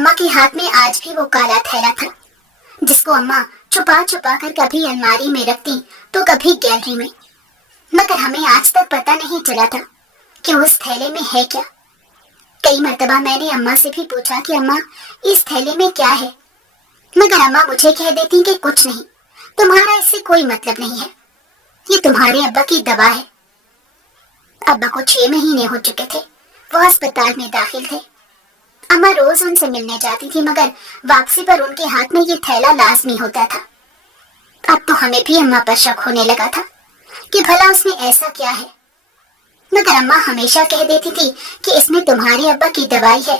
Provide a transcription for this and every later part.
अम्मा के हाथ में आज भी वो काला थैला था, जिसको अम्मा छुपा छुपा कर कभी अलमारी में रखती तो कभी गैलरी में। मगर हमें आज तक पता नहीं चला था कि उस थैले में है क्या। कई मर्तबा मैंने अम्मा से भी पूछा कि अम्मा इस थैले में क्या है, मगर अम्मा मुझे कह देती कि कुछ नहीं, तुम्हारा इससे कोई मतलब नहीं है, ये तुम्हारे अब्बा की दवा है। अब्बा को 6 महीने हो चुके थे, वो अस्पताल में दाखिल थे। अम्मा रोज उनसे मिलने जाती थी, मगर वापसी पर उनके हाथ में ये थैला लाजमी होता था। अब तो हमें भी अम्मा पर शक होने लगा था कि भला उसमें ऐसा क्या है, मगर अम्मा हमेशा कह देती थी कि इसमें तुम्हारे अब्बा की दवाई है,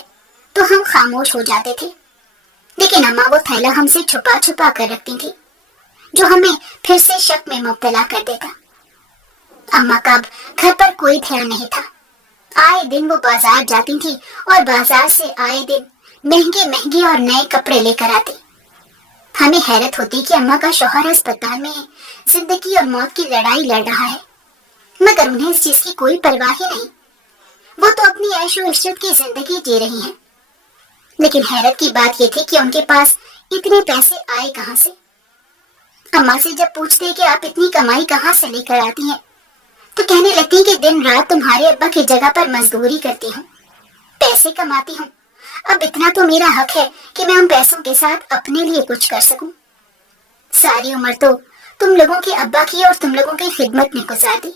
तो हम खामोश हो जाते थे। लेकिन अम्मा वो थैला हमसे छुपा छुपा कर रखती थी, जो हमें फिर से शक में मुब्तला कर देता। अम्मा का अब घर पर कोई ध्यान नहीं था। आए दिन वो बाजार जाती थी और बाजार से आए दिन महंगे महंगे और नए कपड़े लेकर आती। हमें हैरत होती कि अम्मा का शौहर अस्पताल में है, जिंदगी और मौत की लड़ाई लड़ रहा है, मगर उन्हें इस चीज की कोई परवाह ही नहीं। वो तो अपनी ऐशो इश्रत की जिंदगी जी रही हैं। लेकिन हैरत की बात ये थी कि उनके पास इतने पैसे आए कहां से। अम्मा से जब पूछते कि आप इतनी कमाई कहां से लेकर आती हैं, तो कहने लगती कि दिन रात तुम्हारे अब्बा की जगह पर मजदूरी करती हूँ, पैसे कमाती हूँ। अब इतना तो मेरा हक है कि मैं उन पैसों के साथ अपने लिए कुछ कर सकूं। सारी उम्र तो तुम लोगों के अब्बा की और तुम लोगों की खिदमत में गुजार दी।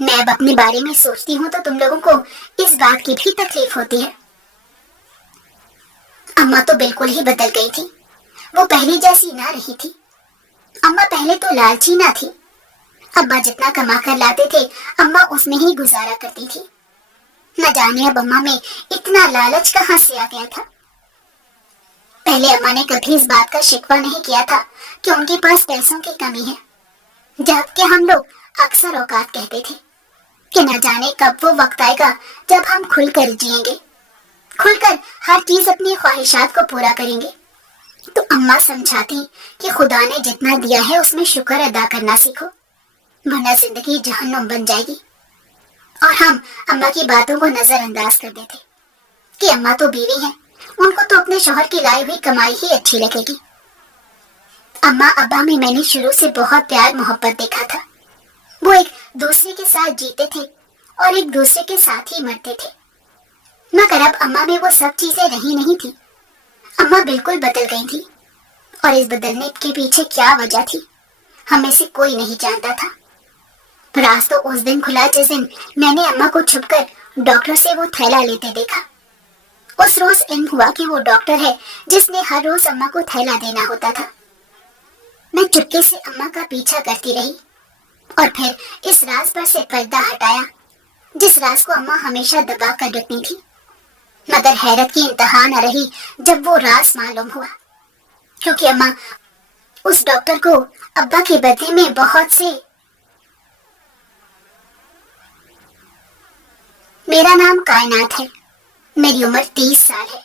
मैं अब अपने बारे में सोचती हूँ तो तुम लोगों को इस बात की भी तकलीफ होती है। अम्मा तो बिल्कुल ही बदल गई थी, वो पहले जैसी ना रही थी। अम्मा पहले तो लालची ना थी। अब्बा जितना कमा कर लाते थे अम्मा उसमें ही गुजारा करती थी। न जाने अब अम्मा में इतना लालच कहां से आ गया था। पहले अम्मा ने कभी इस बात का शिकवा नहीं किया था कि उनके पास पैसों की कमी है, जबकि हम लोग अक्सर औकात कहते थे कि न जाने कब वो वक्त आएगा जब हम खुलकर जिएंगे, खुलकर हर चीज अपनी ख्वाहिशात को पूरा करेंगे। तो अम्मा समझाती कि खुदा ने जितना दिया है उसमें शुक्र अदा करना सीखो, वरना जिंदगी जहन्नुम बन जाएगी। और हम अम्मा की बातों को नजरअंदाज कर देते कि अम्मा तो बीवी हैं, उनको तो अपने शौहर की लाई हुई कमाई ही अच्छी लगेगी। अम्मा अब्बा में मैंने शुरू से बहुत प्यार मोहब्बत देखा था। वो एक दूसरे के साथ जीते थे और एक दूसरे के साथ ही मरते थे। मगर अब अम्मा में वो सब चीजें रही नहीं थी। अम्मा बिल्कुल बदल गई थी, और इस बदलने के पीछे क्या वजह थी हमें से कोई नहीं जानता था। राज तो उस दिन खुला जिस दिन मैंने अम्मा को छुपकर डॉक्टर से वो थैला लेते देखा। उस रोज इल्म हुआ कि वो डॉक्टर है जिसने हर रोज अम्मा को थैला देना होता था। मैं चुपके से अम्मा का पीछा करती रही और फिर इस राज पर से पर्दा हटाया, जिस राज को अम्मा हमेशा दबा कर रखती थी। मगर हैरत की इंतहा न रही जब वो राज मालूम हुआ, क्योंकि अम्मा उस डॉक्टर को अब्बा के बदले में बहुत से। मेरा नाम कायनात है, मेरी उम्र 30 साल है।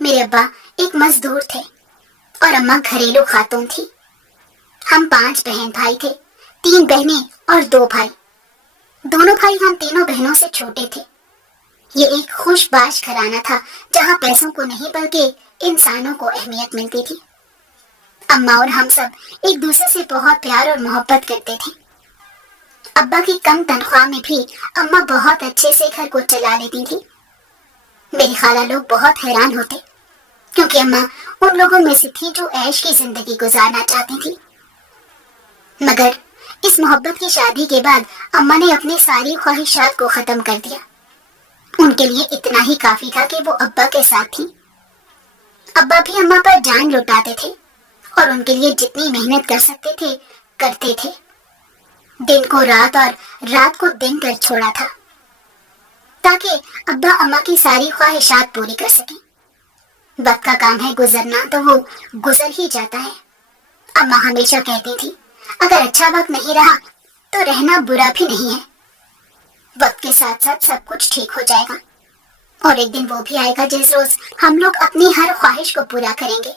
मेरे अब्बा एक मजदूर थे और अम्मा घरेलू खातून थी। हम 5 बहन भाई थे, 3 बहनें और 2 भाई। दोनों भाई हम तीनों बहनों से छोटे थे। ये एक खुशबाश घराना था जहाँ पैसों को नहीं बल्कि इंसानों को अहमियत मिलती थी। अम्मा और हम सब एक दूसरे से बहुत प्यार और मोहब्बत करते थे। अब्बा की कम तनख्वाह में भी अम्मा बहुत अच्छे से घर को चला लेती थी। मेरी खाला लोग बहुत हैरान होते, क्योंकि अम्मा उन लोगों में से थी जो ऐश की जिंदगी गुजारना चाहती थी। मगर इस मोहब्बत की शादी के बाद अम्मा ने अपनी सारी ख्वाहिशात को खत्म कर दिया। उनके लिए इतना ही काफी था कि वो अब्बा के साथ थी। अब्बा भी अम्मा पर जान लुटाते थे और उनके लिए जितनी मेहनत कर सकते थे करते थे। दिन को रात और रात को दिन कर छोड़ा था, ताकि अब्बा अम्मा की सारी ख्वाहिशात पूरी कर सकें। वक्त का काम है गुजरना, तो वो गुजर ही जाता है। अम्मा हमेशा कहती थी, अगर अच्छा वक्त नहीं रहा तो रहना बुरा भी नहीं है। वक्त के साथ साथ सब कुछ ठीक हो जाएगा, और एक दिन वो भी आएगा जिस रोज हम लोग अपनी हर ख्वाहिश को पूरा करेंगे।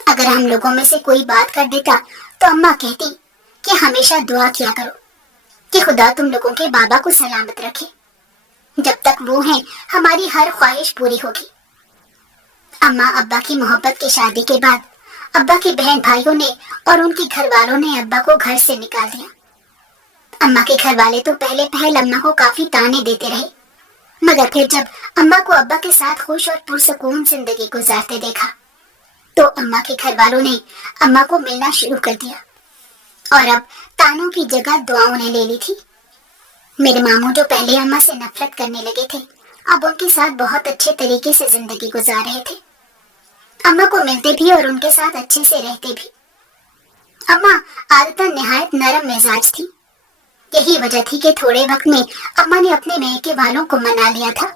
अगर हम लोगों में से कोई बात कर देता तो अम्मा कहती कि हमेशा दुआ किया करो कि खुदा तुम लोगों के बाबा को सलामत रखे। जब तक वो हैं हमारी हर ख्वाहिश पूरी होगी। अम्मा अब्बा की मोहब्बत की शादी के बाद अब्बा की बहन भाइयों ने और उनके घर वालों ने अब्बा को घर से निकाल दिया। अम्मा के घर वाले तो पहले पहल अम्मा को काफी ताने देते रहे, मगर फिर जब अम्मा को अब्बा के साथ खुश और पुरसकून जिंदगी गुजारते देखा तो अम्मा के घर वालों ने अम्मा को मिलना शुरू कर दिया और अब तानों की जगह दुआओं ने ले ली थी। मेरे मामू जो पहले अम्मा से नफरत करने लगे थे, अब उनके साथ बहुत अच्छे तरीके से जिंदगी गुजार रहे थे। अम्मा को मिलते भी और उनके साथ अच्छे से रहते भी। अम्मा आदतन निहायत नरम मिजाज थी। यही वजह थी कि थोड़े वक्त में अम्मा ने अपने मैके वालों को मना लिया था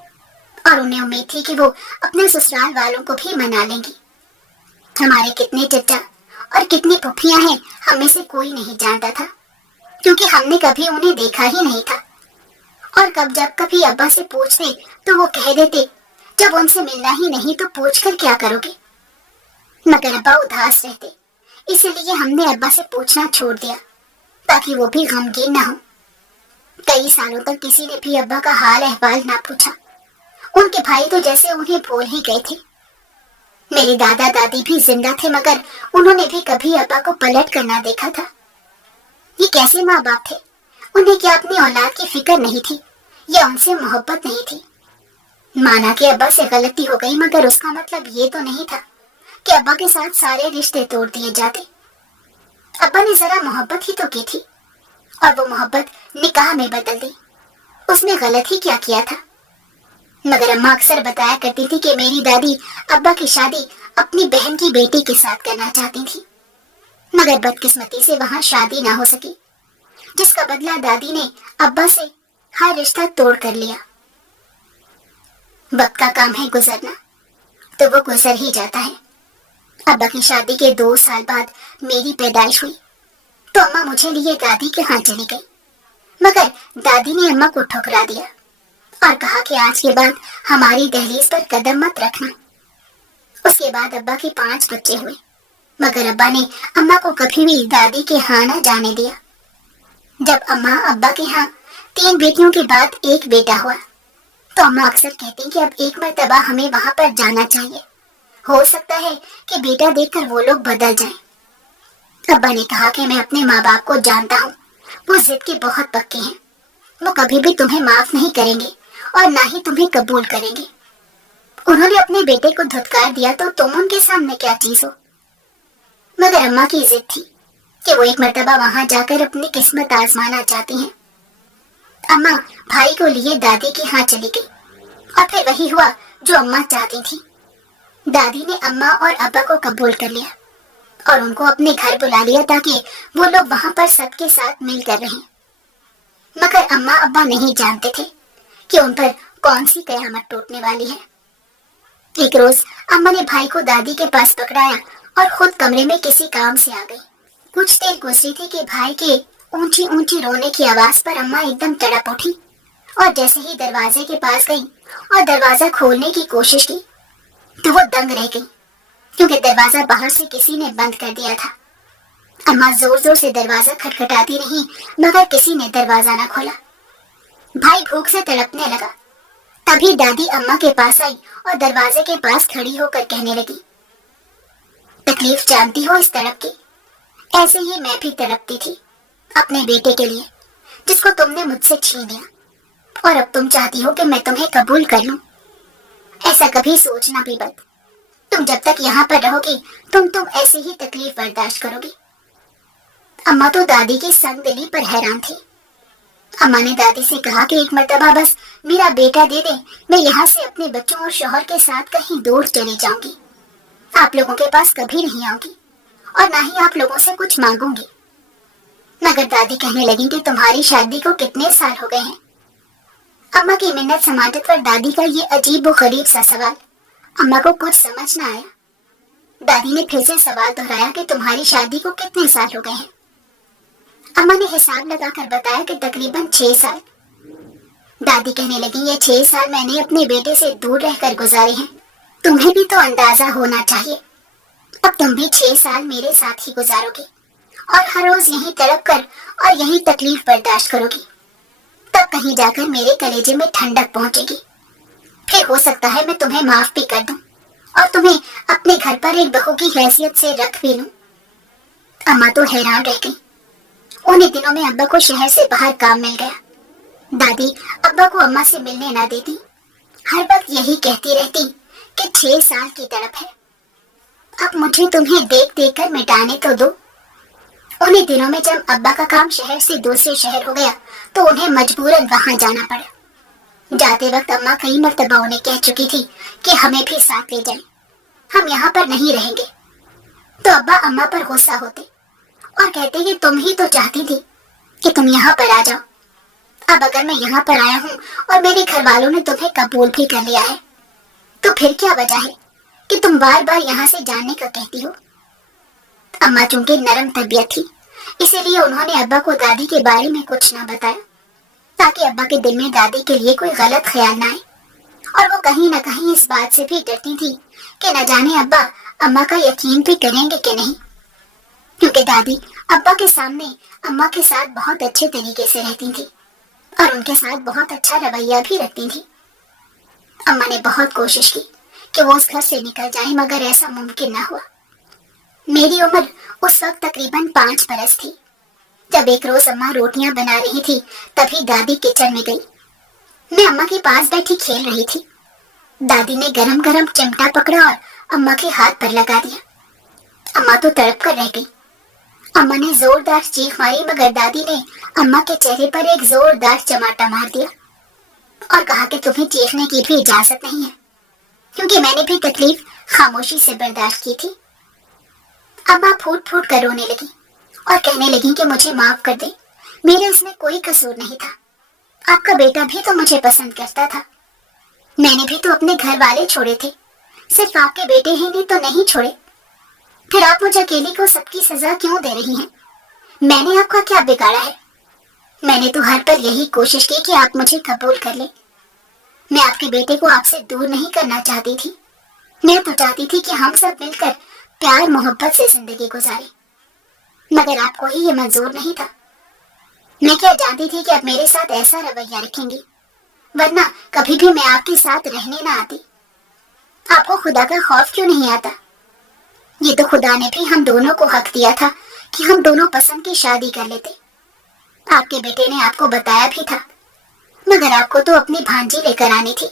और उन्हें उम्मीद थी कि वो अपने ससुराल वालों को भी मना लेंगी। हमारे कितने चचा और कितनी फुफियां हैं हमें से कोई नहीं जानता था, क्योंकि हमने कभी उन्हें देखा ही नहीं था। और जब कभी अब्बा से पूछते तो वो कह देते, जब उनसे मिलना ही नहीं तो पूछकर क्या करोगे। मगर अब्बा उदास रहते, इसलिए हमने अब्बा से पूछना छोड़ दिया ताकि वो भी गमगीन ना हो। कई सालों तक किसी ने भी अब्बा का हाल अहवाल ना पूछा। उनके भाई तो जैसे उन्हें भूल ही गए थे। मेरे दादा दादी भी जिंदा थे, मगर उन्होंने भी कभी अब्बा को पलट कर ना देखा था। ये कैसे माँ बाप थे? उन्हें क्या अपनी औलाद की फिक्र नहीं थी या उनसे मोहब्बत नहीं थी? माना कि अब्बा से गलती हो गई, मगर उसका मतलब ये तो नहीं था कि अब्बा के साथ सारे रिश्ते तोड़ दिए जाते। अब्बा ने जरा मोहब्बत ही तो की थी और वो मोहब्बत निकाह में बदल दी। उसने गलत ही क्या किया था? मगर अम्मा अक्सर बताया करती थी कि मेरी दादी अब्बा की शादी अपनी बहन की बेटी के साथ करना चाहती थी, मगर बदकिस्मती से वहां शादी ना हो सकी, जिसका बदला दादी ने अब्बा से हर रिश्ता तोड़ कर लिया। वक्त का काम है गुजरना, तो वो गुजर ही जाता है। अब्बा की शादी के 2 साल बाद मेरी पैदाइश हुई तो अम्मा मुझे लिए दादी के यहाँ चली गई, मगर दादी ने अम्मा को ठुकरा दिया और कहा कि आज के बाद हमारी दहलीज पर कदम मत रखना। उसके बाद अब्बा के 5 बच्चे हुए, मगर अब्बा ने अम्मा को कभी भी दादी के यहाँ न जाने दिया। जब अम्मा अब्बा के यहाँ 3 बेटियों के बाद 1 बेटा हुआ तो अम्मा अक्सर कहती कि अब एक मर्तबा हमें वहां पर जाना चाहिए, हो सकता है कि बेटा देखकर वो लोग बदल जाएं। अब्बा ने कहा कि मैं अपने माँ बाप को जानता हूँ, वो जिद के बहुत पक्के हैं। वो कभी भी तुम्हें माफ नहीं करेंगे और ना ही तुम्हें कबूल करेंगे। उन्होंने अपने बेटे को धुतकार दिया तो तुम उनके सामने क्या चीज हो? मगर अम्मा की जिद थी कि वो एक मर्तबा वहां जाकर अपनी किस्मत आजमाना चाहती हैं। अम्मा भाई को लिए दादी के यहाँ चली गई और फिर वही हुआ जो अम्मा चाहती थी। दादी ने अम्मा और अब्बा को कबूल कर लिया और उनको अपने घर बुला लिया ताकि वो लोग वहां पर सबके साथ मिलकर रहें। मगर अम्मा अब्बा नहीं जानते थे कि उन पर कौन सी कयामत टूटने वाली है। एक रोज अम्मा ने भाई को दादी के पास पकड़ाया और खुद कमरे में किसी काम से आ गई। कुछ देर गुजरी थी कि भाई के ऊंची ऊंची रोने की आवाज पर अम्मा एकदम तड़प उठी और जैसे ही दरवाजे के पास गई और दरवाजा खोलने की कोशिश की तो वो दंग रह गई, क्योंकि दरवाजा बाहर से किसी ने बंद कर दिया था। अम्मा जोर जोर से दरवाजा खटखटाती रही, मगर किसी ने दरवाजा न खोला। भाई भूख से तड़पने लगा। तभी दादी अम्मा के पास आई और दरवाजे के पास खड़ी होकर कहने लगी, तकलीफ जानती हो इस तड़प की? ऐसे ही मैं भी तड़पती थी अपने बेटे के लिए, जिसको तुमने मुझसे छीन लिया, और अब तुम चाहती हो कि मैं तुम्हें कबूल कर लूं। ऐसा कभी सोचना भी मत। तुम जब तक यहाँ पर रहोगी तुम ऐसे ही तकलीफ बर्दाश्त करोगी। अम्मा तो दादी की संगदिली पर हैरान थी। अम्मा ने दादी से कहा कि एक मर्तबा बस मेरा बेटा दे दे, मैं यहाँ से अपने बच्चों और शौहर के साथ कहीं दूर चली जाऊंगी। आप लोगों के पास कभी नहीं आऊंगी और ना ही आप लोगों से कुछ मांगूंगी। मगर दादी कहने लगी कि तुम्हारी शादी को कितने साल हो गए हैं? अम्मा की मिन्नत समाजत पर दादी का ये अजीब व गरीब सा सवाल अम्मा को कुछ समझ न आया। दादी ने फिर से सवाल दोहराया कि तुम्हारी शादी को कितने साल हो गए हैं? अम्मा ने हिसाब लगाकर बताया कि तकरीबन 6 साल। दादी कहने लगी, ये 6 साल मैंने अपने बेटे से दूर रहकर गुजारे हैं। तुम्हें भी तो अंदाजा होना चाहिए। अब तुम भी 6 साल मेरे साथ ही गुजारोगी और हर रोज यहीं तड़प कर और यहीं तकलीफ बर्दाश्त करोगी। तब कहीं जाकर मेरे कलेजे में ठंडक पहुंचेगी। फिर हो सकता है मैं तुम्हें माफ भी कर दूं اور तुम्हें अपने घर पर एक बहू की हैसियत से रख भी लूं। अम्मा तो हैरान रह गई। उन्हीं दिनों में अब्बा को शहर से बाहर काम मिल गया। दादी अब्बा को अम्मा से मिलने ना देती, हर वक्त यही कहती रहती कि 6 साल की तड़प है, अब मुझे तुम्हें देख देख कर मिटाने तो दो। उन्हीं दिनों में जब अब्बा का काम शहर से दूसरे शहर हो गया तो उन्हें मजबूरन वहां जाना पड़ा। जाते वक्त अम्मा कई मर्तबा उन्हें कह चुकी थी कि हमें भी साथ ले जाएं, हम यहाँ पर नहीं रहेंगे। तो अब्बा अम्मा पर गुस्सा होते और कहते कि तुम ही तो चाहती थी कि तुम यहाँ पर आ जाओ। अब अगर मैं यहाँ पर आया हूँ और मेरे घर वालों ने तुम्हें कबूल भी कर लिया है, तो फिर क्या वजह है कि तुम बार बार यहाँ से जाने का कहती हो। अम्मा चूंकि नरम तबीयत थी, इसीलिए उन्होंने अब्बा को दादी के बारे में कुछ ना बताया, ताकि अब्बा के दिल में दादी के लिए कोई गलत ख्याल ना आए। और वो कहीं न कहीं इस बात से भी डरती थी कि न जाने अब्बा अम्मा का यकीन भी करेंगे कि नहीं, क्योंकि दादी अब्बा के सामने अम्मा के साथ बहुत अच्छे तरीके से रहती थी और उनके साथ बहुत अच्छा रवैया भी रखती थी। अम्मा ने बहुत कोशिश की कि वो उस घर से निकल जाए, मगर ऐसा मुमकिन ना हुआ। मेरी उम्र उस वक्त तकरीबन 5 बरस थी। जब एक रोज अम्मा रोटियां बना रही थी, तभी दादी किचन में गई। मैं अम्मा के पास बैठी खेल रही थी। दादी ने गरम गरम चिमटा पकड़ा और अम्मा के हाथ पर लगा दिया। अम्मा तो तड़प कर रह गई। अम्मा ने जोरदार चीख मारी, मगर दादी ने अम्मा के चेहरे पर एक जोरदार चमाटा मार दिया और कहा कि तुम्हें चीखने की भी इजाजत नहीं है, क्योंकि मैंने भी तकलीफ खामोशी से बर्दाश्त की थी। अम्मा फूट फूट कर रोने लगी और कहने लगी कि मुझे माफ कर दे, मेरे इसमें कोई कसूर नहीं था। आपका बेटा भी तो मुझे पसंद करता था। मैंने भी तो अपने घर वाले छोड़े थे, सिर्फ आपके बेटे ही ने तो नहीं छोड़े। फिर आप मुझे अकेली को सबकी सजा क्यों दे रही हैं? मैंने आपका क्या बिगाड़ा है? मैंने तो हर पल यही कोशिश की कि आप मुझे कबूल कर ले। मैं आपके बेटे को आपसे दूर नहीं करना चाहती थी। मैं तो चाहती थी कि हम सब मिलकर प्यार मोहब्बत से जिंदगी गुजारें, मगर आपको ही ये मंजूर नहीं था। मैं क्या जानती थी कि आप मेरे साथ ऐसा रवैया रखेंगी, वरना कभी भी मैं आपके साथ रहने ना आती। आपको खुदा का खौफ क्यों नहीं आता? ये तो खुदा ने भी हम दोनों को हक दिया था कि हम दोनों पसंद की शादी कर लेते। आपके बेटे ने आपको बताया भी था, मगर आपको तो अपनी भांजी लेकर आनी थी।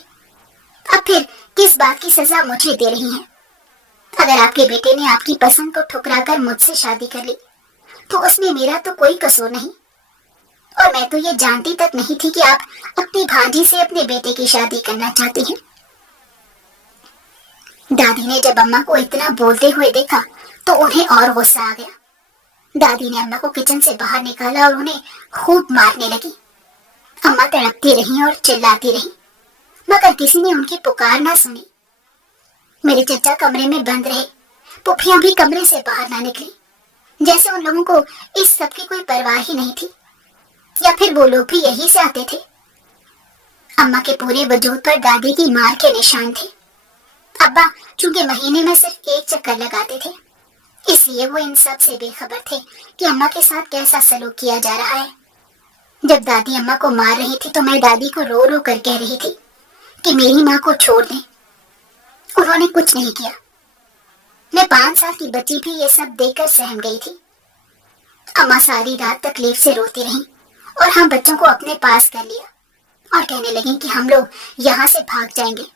अब फिर किस बात की सजा मुझे दे रही हैं? अगर आपके बेटे ने आपकी पसंद को ठुकराकर मुझसे शादी कर ली, तो उसमें मेरा तो कोई कसूर नहीं। और मैं तो ये जानती तक नहीं थी कि आप अपनी भांजी से अपने बेटे की शादी करना चाहती हैं। दादी ने जब अम्मा को इतना बोलते हुए देखा तो उन्हें और गुस्सा आ गया। दादी ने अम्मा को किचन से बाहर निकाला और उन्हें खूब मारने लगी। अम्मा तड़पती रही और चिल्लाती रही, मगर किसी ने उनकी पुकार ना सुनी। मेरे चचा कमरे में बंद रहे, पुफियां भी कमरे से बाहर ना निकली, जैसे उन लोगों को इस सब की कोई परवाह ही नहीं थी, या फिर वो लोग भी यही से आते थे। अम्मा के पूरे वजूद पर दादी की मार के निशान थे। अब्बा चूंकि महीने में सिर्फ एक चक्कर लगाते थे, इसलिए वो इन सब से बेखबर थे कि अम्मा के साथ कैसा सलूक किया जा रहा है। जब दादी अम्मा को मार रही थी तो मैं दादी को रो रो कर कह रही थी कि मेरी माँ को छोड़ दें। उन्होंने कुछ नहीं किया। मैं 5 साल की बच्ची भी ये सब देखकर सहम गई थी। अम्मा सारी रात तकलीफ से रोती रही और हम बच्चों को अपने पास कर लिया और कहने लगी कि हम लोग यहाँ से भाग जाएंगे,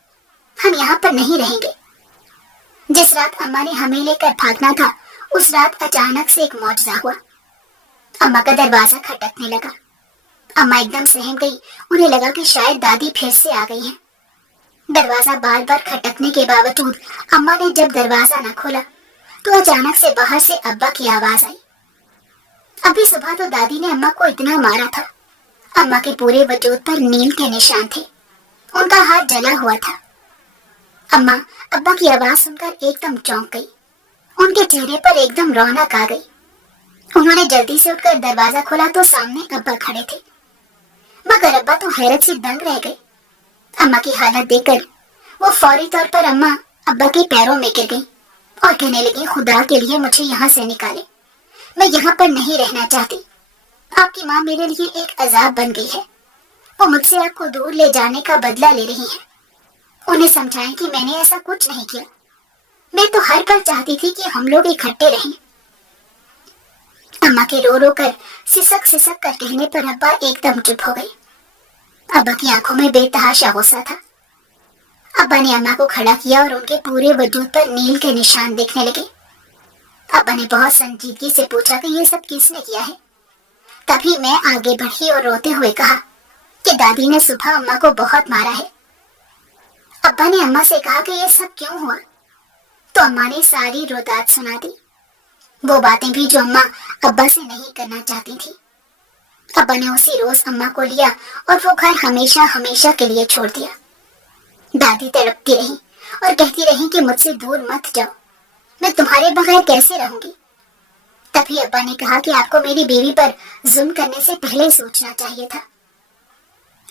हम यहाँ पर नहीं रहेंगे। जिस रात अम्मा ने हमें लेकर भागना था, उस रात अचानक से एक मौजज़ा हुआ। अम्मा का दरवाजा खटकने लगा। अम्मा एकदम सहम गई। उन्हें लगा कि शायद दादी फिर से आ गई हैं। दरवाजा बार बार खटकने के बावजूद अम्मा ने जब दरवाजा न खोला तो अचानक से बाहर से अब्बा की आवाज आई। अभी सुबह तो दादी ने अम्मा को इतना मारा था। अम्मा के पूरे वजूद पर नील के निशान थे, उनका हाथ जला हुआ था। अम्मा अब्बा की आवाज सुनकर एकदम चौंक गई। उनके चेहरे पर एकदम रौनक आ गई। उन्होंने जल्दी से उठकर दरवाजा खोला तो सामने अब्बा खड़े थे, मगर अब्बा तो हैरत से दंग रह गए। अम्मा की हालत देखकर वो फौरी तौर पर अम्मा अब्बा के पैरों में गिर गई और कहने लगी, खुदा के लिए मुझे यहाँ से निकाले, मैं यहाँ पर नहीं रहना चाहती। आपकी माँ मेरे लिए एक अजाब बन गई है। वो मुझसे आपको दूर ले जाने का बदला ले रही है। उन्हें समझाएं कि मैंने ऐसा कुछ नहीं किया। میں تو ہر پل چاہتی تھی کہ ہم لوگ اکٹھے رہیں۔ اماں کے رو رو کر سسک سسک کر کہنے پر ابا ایک دم چپ ہو گئی۔ ابا کی آنکھوں میں بے تحاشا غصہ تھا۔ ابا نے اماں کو کھڑا کیا اور ان کے پورے وجود پر نیل کے نشان دیکھنے لگے۔ ابا نے بہت سنجیدگی سے پوچھا کہ یہ سب کس نے کیا ہے؟ تبھی میں آگے بڑھی اور روتے ہوئے کہا کہ دادی نے صبح اماں کو بہت مارا ہے۔ ابا نے اماں سے کہا کہ یہ سب کیوں ہوا؟ تو اماں نے ساری رودات سنا دی، وہ باتیں بھی جو اماں ابا سے نہیں کرنا چاہتی تھی۔ ابا نے اسی روز اماں کو لیا اور وہ گھر ہمیشہ ہمیشہ کے لیے چھوڑ دیا۔ دادی تڑپتی رہی اور کہتی رہی کہ مجھ سے دور مت جاؤ، میں تمہارے بغیر کیسے رہوں گی؟ تبھی ابا نے کہا کہ آپ کو میری بیوی پر ظلم کرنے سے پہلے سوچنا چاہیے تھا۔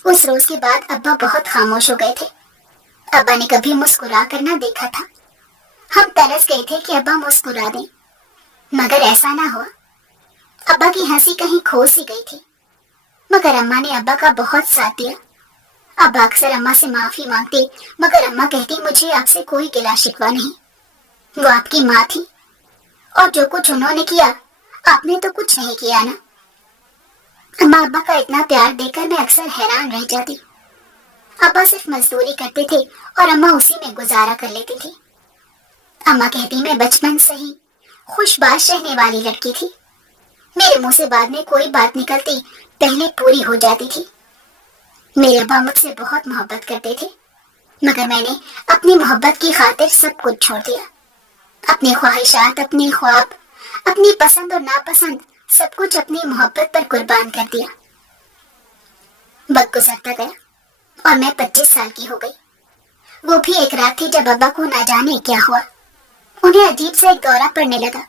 اس روز کے بعد ابا بہت خاموش ہو گئے تھے۔ ابا نے کبھی مسکرا کر نہ دیکھا تھا۔ ہم ترس گئے تھے کہ ابا مسکرا دیں، مگر ایسا نہ ہوا۔ ابا کی ہنسی کہیں کھو سی گئی تھی، مگر اماں نے ابا کا بہت ساتھ دیا۔ ابا اکثر اماں سے معافی مانگتے، مگر اماں کہتی مجھے آپ سے کوئی گلا شکوہ نہیں، وہ آپ کی ماں تھی، اور جو کچھ انہوں نے کیا آپ نے تو کچھ نہیں کیا نا۔ اماں ابا کا اتنا پیار دے کر میں اکثر حیران رہ جاتی۔ ابا صرف مزدوری کرتے تھے اور اماں اسی میں گزارا کر لیتی تھی۔ اماں کہتی میں بچپن سے ہی خوش باش رہنے والی لڑکی تھی، میرے منہ سے بعد میں کوئی بات نکلتی پہلے پوری ہو جاتی تھی۔ میرے ابا مجھ سے بہت محبت کرتے تھے، مگر میں نے اپنی محبت کی خاطر سب کچھ چھوڑ دیا، اپنی خواہشات، اپنے خواب، اپنی پسند اور ناپسند، سب کچھ اپنی محبت پر قربان کر دیا۔ وقت گزرتا گیا اور میں 25 سال کی ہو گئی۔ وہ بھی ایک رات تھی جب ابا کو نہ جانے کیا ہوا، انہیں عجیب سا ایک دورہ پڑنے لگا،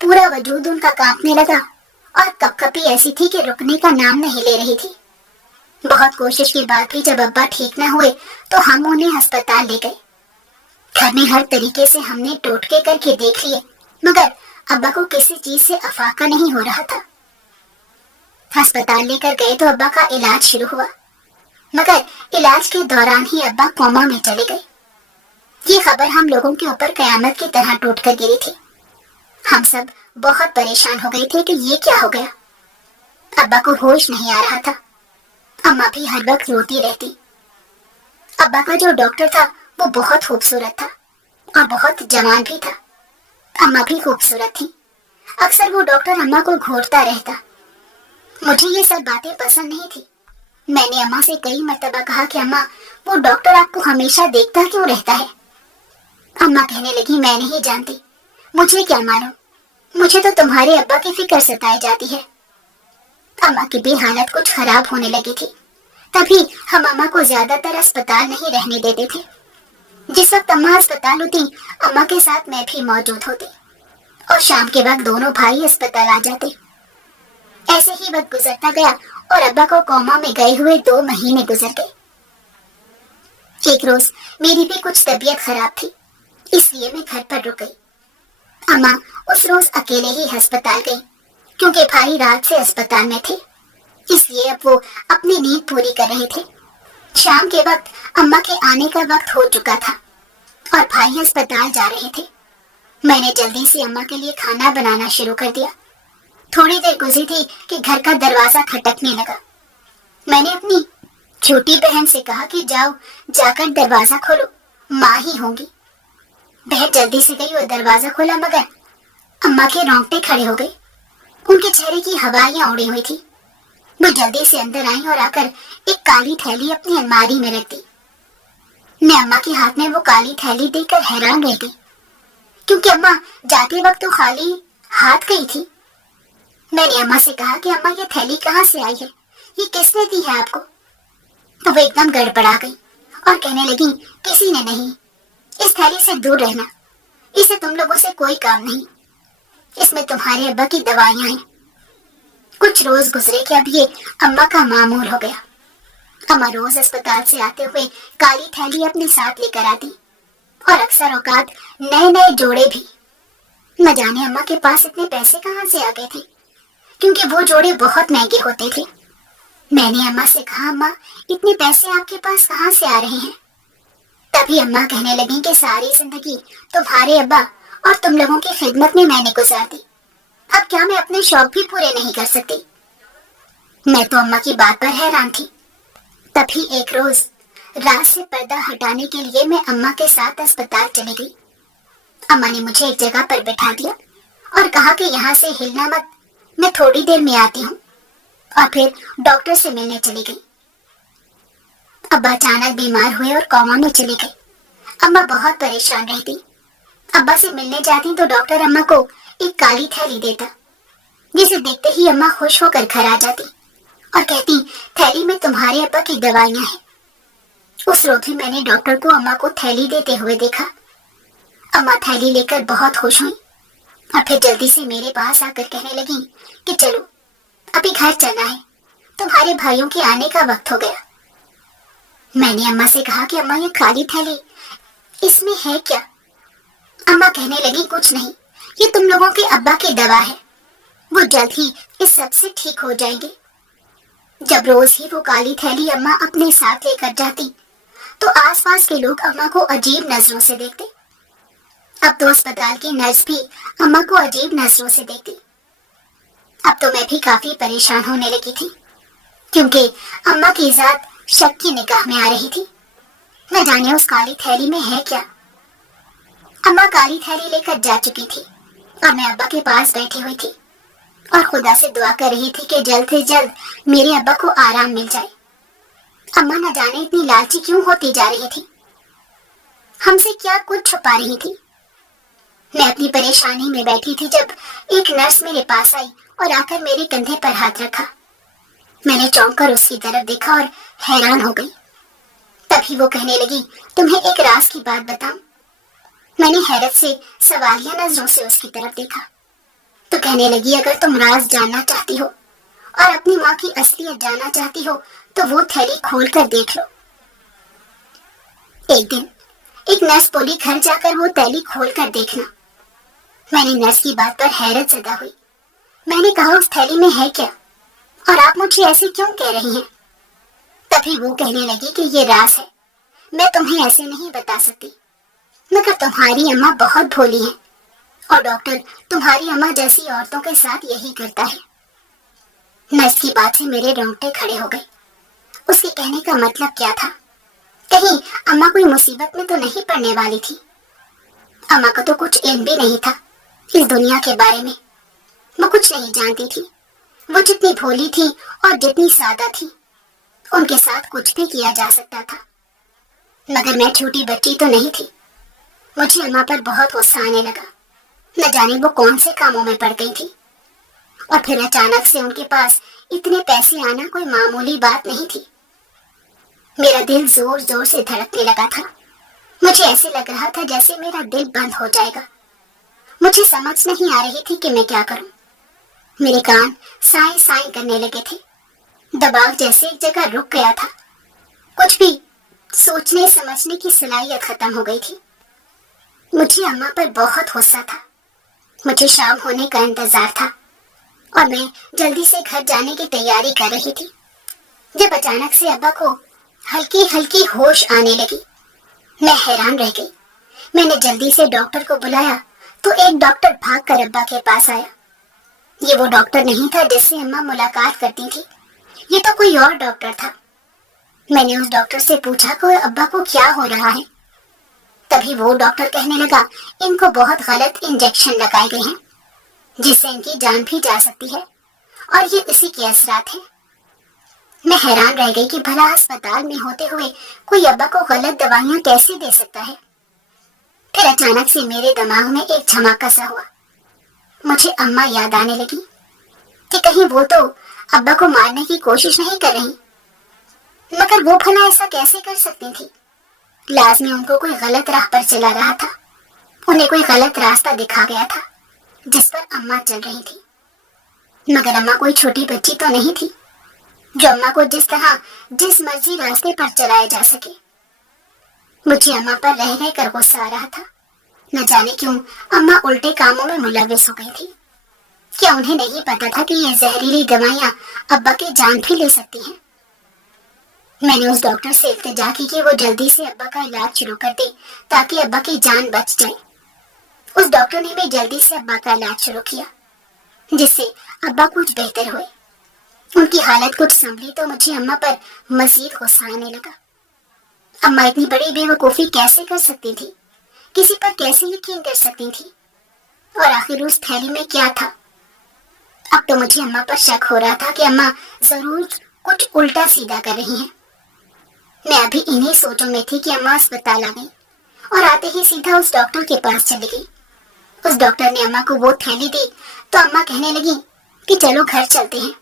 پورا وجود ان کا کانپنے لگا اور کپ کپی ایسی تھی کہ رکنے کا نام نہیں لے رہی تھی۔ بہت کوشش کے بعد بھی جب ابا ٹھیک نہ ہوئے تو ہم انہیں ہسپتال لے گئے۔ گھر میں ہر طریقے سے ہم نے ٹوٹکے کر کے دیکھ لیے، مگر ابا کو کسی چیز سے افاقہ نہیں ہو رہا تھا۔ ہسپتال لے کر گئے تو ابا کا علاج شروع ہوا، مگر علاج کے دوران ہی ابا کوما میں چلے گئے۔ یہ خبر ہم لوگوں کے اوپر قیامت کی طرح ٹوٹ کر گری تھی۔ ہم سب بہت پریشان ہو گئے تھے کہ یہ کیا ہو گیا۔ ابا کو ہوش نہیں آ رہا تھا، اماں بھی ہر وقت روتی رہتی۔ ابا کا جو ڈاکٹر تھا وہ بہت خوبصورت تھا اور بہت جوان بھی تھا، اماں بھی خوبصورت تھی۔ اکثر وہ ڈاکٹر اماں کو گھورتا رہتا۔ مجھے یہ سب باتیں پسند نہیں تھی۔ میں نے اماں سے کئی مرتبہ کہا کہ اماں وہ ڈاکٹر آپ کو ہمیشہ دیکھتا کیوں رہتا ہے؟ اماں کہنے لگی میں نہیں جانتی، مجھے کیا معلوم، مجھے تو تمہارے ابا کی فکر ستائی جاتی ہے۔ اماں کی بھی حالت کچھ خراب ہونے لگی تھی، تبھی ہم اماں کو زیادہ تر اسپتال نہیں رہنے دیتے تھے۔ جس وقت اماں اسپتال ہوتی اماں کے ساتھ میں بھی موجود ہوتی، اور شام کے وقت دونوں بھائی اسپتال آ جاتے۔ ایسے ہی وقت گزرتا گیا اور ابا کو کوما میں گئے ہوئے 2 مہینے گزر گئے۔ ایک روز میری بھی کچھ طبیعت خراب تھی، اس لیے میں گھر پر رک گئی۔ اماں اس روز اکیلے ہی ہسپتال گئی، کیونکہ بھائی رات سے اسپتال میں تھے، اس لیے اب وہ اپنی نیند پوری کر رہے تھے۔ شام کے وقت اماں کے آنے کا وقت ہو چکا تھا اور بھائی اسپتال جا رہے تھے۔ میں نے جلدی سے اماں کے لیے کھانا بنانا شروع کر دیا۔ تھوڑی دیر گزری تھی کہ گھر کا دروازہ کھٹکنے لگا۔ میں نے اپنی چھوٹی بہن سے کہا کہ جاؤ جا کر دروازہ کھولو، ماں ہی ہوں گی۔ بہن جلدی سے گئی اور دروازہ کھولا، مگر اماں کے رونگٹے کھڑے ہو گئے، ان کے چہرے کی ہوائیاں اڑی ہوئی تھی۔ وہ جلدی سے اندر آئیں اور آ کر ایک کالی تھیلی اپنی الماری میں رکھ دی۔ میں اماں کے ہاتھ میں وہ کالی تھیلی دیکھ کر حیران رہ گئی، کیونکہ اماں جاتے وقت تو خالی ہاتھ گئی تھی۔ میں نے اماں سے کہا کہ اماں یہ تھیلی کہاں سے آئی ہے، یہ کس نے دی ہے آپ کو؟ تو وہ ایک دم گڑبڑا گئی اور کہنے لگی کسی نے نہیں، اس تھیلی سے دور رہنا، اسے تم لوگوں سے کوئی کام نہیں، اس میں تمہارے ابا کی دوائیاں ہیں۔ کچھ روز گزرے کہ اب یہ اماں کا معمول ہو گیا۔ اماں روز اسپتال سے آتے ہوئے کالی تھیلی اپنے ساتھ لے کر آتی، اور اکثر اوقات نئے نئے جوڑے بھی۔ نہ جانے اماں کے پاس اتنے پیسے کہاں سے آ گئے تھے، کیونکہ وہ جوڑے بہت مہنگے ہوتے تھے۔ میں نے اماں سے کہا اماں اتنے پیسے آپ کے پاس کہاں سے آ رہے ہیں؟ तभी अम्मा कहने लगी कि सारी जिंदगी तुम्हारे अब्बा और तुम लोगों की खिदमत में मैंने गुजार दी, अब क्या मैं अपने शौक भी पूरे नहीं कर सकती। मैं तो अम्मा की बात पर हैरान थी। तभी एक रोज रात से पर्दा हटाने के लिए मैं अम्मा के साथ अस्पताल चली गई। अम्मा ने मुझे एक जगह पर बैठा दिया और कहा कि यहाँ से हिलना मत, मैं थोड़ी देर में आती हूँ, और फिर डॉक्टर से मिलने चली गई। अब्बा अचानक बीमार हुए और कोमा में चले गए। अम्मा बहुत परेशान रहती। अब्बा से मिलने जाती तो डॉक्टर अम्मा को एक काली थैली देता, जिसे देखते ही अम्मा खुश होकर घर आ जाती और कहती, थैली में तुम्हारे अब्बा की दवाइयां हैं। उस रोज भी मैंने डॉक्टर को अम्मा को थैली देते हुए देखा। अम्मा थैली लेकर बहुत खुश हुई और फिर जल्दी से मेरे पास आकर कहने लगी कि चलो अभी घर चलना है, तुम्हारे भाइयों के आने का वक्त हो गया। मैंने अम्मा से कहा कि अम्मा ये खाली थैली, इसमें है क्या? अम्मा कहने लगी, कुछ नहीं, ये तुम लोगों के अब्बा की दवा है, वो जल्द ही इस सब से ठीक हो जाएंगे। जब रोज ही वो काली थैली अम्मा अपने साथ लेकर जाती तो आसपास के लोग अम्मा को अजीब नजरों से देखते। अब तो अस्पताल की नर्स भी अम्मा को अजीब नजरों से देखती। अब तो मैं भी काफी परेशान होने लगी थी, क्योंकि अम्मा की जात शक की निगाह में आ रही थी। न जाने उस काली थैली में है क्या। अम्मा काली थैली लेकर जा चुकी थी और मैं अब्बा के पास बैठी हुई थी और खुदा से दुआ कर रही थी कि जल्द से जल्द मेरे अब्बा को आराम मिल जाए। अम्मा न जाने इतनी लालची क्यों होती जा रही थी, हमसे क्या कुछ छुपा रही थी। मैं अपनी परेशानी में बैठी थी जब एक नर्स मेरे पास आई और आकर मेरे कंधे पर हाथ रखा। मैंने चौंक कर उसकी तरफ देखा और हैरान हो गई। तभी वो कहने लगी, तुम्हें एक राज की बात बताऊं। मैंने हैरत से सवालिया नजरों से उसकी तरफ देखा तो कहने लगी, अगर तुम राज जानना चाहती हो और अपनी माँ की असलियत जानना चाहती हो तो वो थैली खोल कर देख लो। एक दिन एक नर्स बोली, घर जाकर वो थैली खोल कर देखना। मैंने नर्स की बात पर हैरत ज़दा हुई। मैंने कहा, उस थैली में है क्या और आप मुझे ऐसे क्यों कह रही हैं? तभी वो कहने लगी कि ये राज है, मैं तुम्हें ऐसे नहीं बता सकती, मगर तुम्हारी अम्मा बहुत भोली है और डॉक्टर तुम्हारी अम्मा जैसी औरतों के साथ यही करता है। नर्स की बात से मेरे रोंगटे खड़े हो गए। उसके कहने का मतलब क्या था? कहीं अम्मा कोई मुसीबत में तो नहीं पड़ने वाली थी? अम्मा को तो कुछ इल्म भी नहीं था इस दुनिया के बारे में, वो कुछ नहीं जानती थी। वो जितनी भोली थी और जितनी सादा थी, उनके साथ कुछ भी किया जा सकता था। मगर मैं छोटी बच्ची तो नहीं थी। मुझे अम्मा पर बहुत गुस्सा आने लगा। न जाने वो कौन से कामों में पड़ गई थी। और फिर अचानक से उनके पास इतने पैसे आना कोई मामूली बात नहीं थी। मेरा दिल जोर जोर से धड़कने लगा था। मुझे ऐसे लग रहा था जैसे मेरा दिल बंद हो जाएगा। मुझे समझ नहीं आ रही थी कि मैं क्या करूं। मेरे कान साए साए करने लगे थे। दिमाग जैसे एक जगह रुक गया था। कुछ भी सोचने समझने की सलाहियत खत्म हो गई थी। मुझे अम्मा पर बहुत गुस्सा था। मुझे शाम होने का इंतजार था और मैं जल्दी से घर जाने की तैयारी कर रही थी जब अचानक से अब्बा को हल्की हल्की होश आने लगी। मैं हैरान रह गई। मैंने जल्दी से डॉक्टर को बुलाया तो एक डॉक्टर भागकर अब्बा के पास आया। ये वो डॉक्टर नहीं था जिससे अम्मा मुलाकात करती थी, ये तो कोई और डॉक्टर था। मैंने उस डॉक्टर से पूछा कि अब्बा को क्या हो रहा है। तभी वो डॉक्टर कहने लगा, इनको बहुत गलत इंजेक्शन लगाए गए हैं जिससे इनकी जान भी जा सकती है और ये इसी के असरात हैं। मैं हैरान रह गई कि भला अस्पताल में होते हुए कोई अब्बा को गलत दवाइयां कैसे दे सकता है। फिर अचानक से मेरे दिमाग में एक झमाका सा हुआ। मुझे अम्मा याद आने लगी कि कहीं वो तो अब्बा को मारने की कोशिश नहीं कर रही, मगर वो भला ऐसा कैसे कर सकती थी? लाजमी उनको कोई गलत राह पर चला रहा था। उन्हें कोई गलत रास्ता दिखा गया था जिस पर अम्मा चल रही थी। मगर अम्मा कोई छोटी बच्ची तो नहीं थी जो अम्मा को जिस तरह जिस मर्जी रास्ते पर चलाया जा सके। मुझे अम्मा पर रह रह कर गुस्सा आ रहा था। न जाने क्यों अम्मा उल्टे कामों में मुलविस हो गई थी। क्या उन्हें नहीं पता था कि ये जहरीली दवाइयां अब्बा की जान भी ले सकती हैं? میں نے اس ڈاکٹر سے التجا کی کہ وہ جلدی سے ابا کا علاج شروع کر دے تاکہ ابا کی جان بچ جائے۔ اس ڈاکٹر نے بھی جلدی سے ابا کا علاج شروع کیا، جس سے ابا کچھ بہتر ہوئے۔ ان کی حالت کچھ سنبھلی تو مجھے اماں پر مزید غصہ آنے لگا۔ اماں اتنی بڑی بے وقوفی کیسے کر سکتی تھی؟ کسی پر کیسے یقین کر سکتی تھی؟ اور آخر اس تھیلی میں کیا تھا؟ اب تو مجھے اماں پر شک ہو رہا تھا کہ اماں ضرور کچھ الٹا سیدھا کر رہی ہیں۔ میں ابھی انہی سوچوں میں تھی کہ اماں اسپتال آ گئی اور آتے ہی سیدھا اس ڈاکٹر کے پاس چلی گئی۔ اس ڈاکٹر نے اماں کو وہ تھیلی دی تو اماں کہنے لگی کہ چلو گھر چلتے ہیں،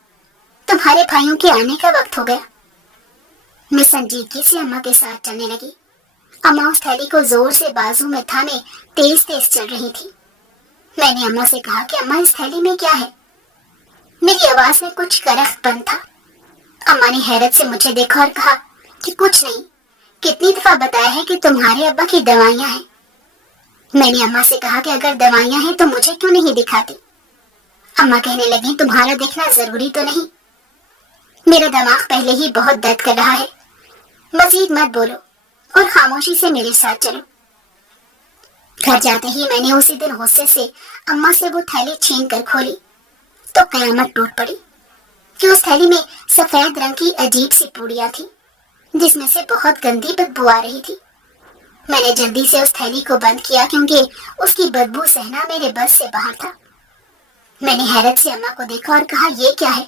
تمہارے بھائیوں کے آنے کا وقت ہو گیا۔ میں سنجیدگی سے اماں کے ساتھ چلنے لگی۔ اماں اس تھیلی کو زور سے بازو میں تھامے تیز تیز چل رہی تھی۔ میں نے اماں سے کہا کہ اماں اس تھیلی میں کیا ہے؟ میری آواز میں کچھ کرخت بند تھا۔ اماں نے حیرت سے مجھے دیکھا اور کہا کہ کچھ نہیں، کتنی دفعہ بتایا ہے کہ تمہارے ابا کی دوائیاں ہیں۔ میں نے اماں سے کہا کہ اگر دوائیاں ہیں تو مجھے کیوں نہیں دکھاتی؟ اماں کہنے لگی تمہارا دیکھنا ضروری تو نہیں؟ میرا دماغ پہلے ہی بہت درد کر رہا ہے، مزید مت بولو اور خاموشی سے میرے ساتھ چلو۔ گھر جاتے ہی میں نے اسی دن غصے سے اماں سے وہ تھیلی چھین کر کھولی تو قیامت ٹوٹ پڑی کہ اس تھیلی میں سفید رنگ کی عجیب سی پوڑیاں تھی جس میں سے بہت گندی بدبو آ رہی تھی۔ میں نے جلدی سے اس تھیلی کو بند کیا کیونکہ اس کی بدبو سہنا میرے بس سے باہر تھا۔ میں نے حیرت سے اماں کو دیکھا اور کہا یہ کیا ہے؟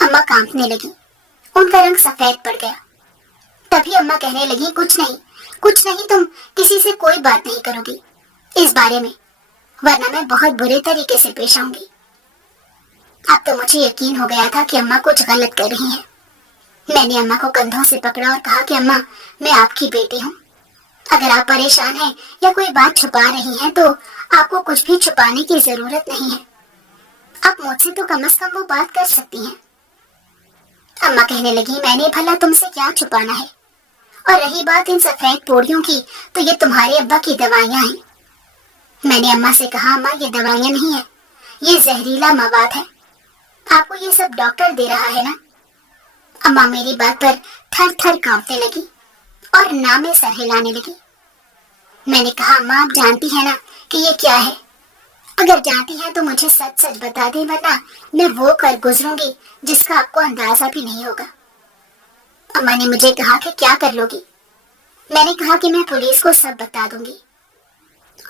اماں کانپنے لگی، ان کا رنگ سفید پڑ گیا۔ تبھی اماں کہنے لگی کچھ نہیں، تم کسی سے کوئی بات نہیں کرو گی اس بارے میں، ورنہ میں بہت برے طریقے سے پیش آؤں گی۔ اب تو مجھے یقین ہو گیا تھا کہ اماں کچھ غلط کر رہی ہیں۔ میں نے اماں کو کندھوں سے پکڑا اور کہا کہ اماں میں آپ کی بیٹی ہوں، اگر آپ پریشان ہیں یا کوئی بات چھپا رہی ہیں تو آپ کو کچھ بھی چھپانے کی ضرورت نہیں ہے، آپ مجھ سے تو کم از کم وہ بات کر سکتی ہیں۔ اماں کہنے لگی میں نے بھلا تم سے کیا چھپانا ہے، اور رہی بات ان سفید پوڑیوں کی تو یہ تمہارے ابا کی دوائیاں ہیں۔ میں نے اماں سے کہا اماں یہ دوائیاں نہیں ہیں، یہ زہریلا مواد ہے، آپ کو یہ سب ڈاکٹر دے رہا ہے نا؟ اماں میری بات پر تھر تھر کانپنے لگی اور نہ میں سر ہلانے لگی۔ میں نے کہا اماں آپ جانتی ہیں نا کہ یہ کیا ہے؟ اگر جانتی ہیں تو مجھے سچ سچ بتا دیں ورنہ میں وہ کر گزروں گی جس کا آپ کو اندازہ بھی نہیں ہوگا۔ اماں نے مجھے کہا کہ کیا کر لو گی؟ میں نے کہا کہ میں پولیس کو سب بتا دوں گی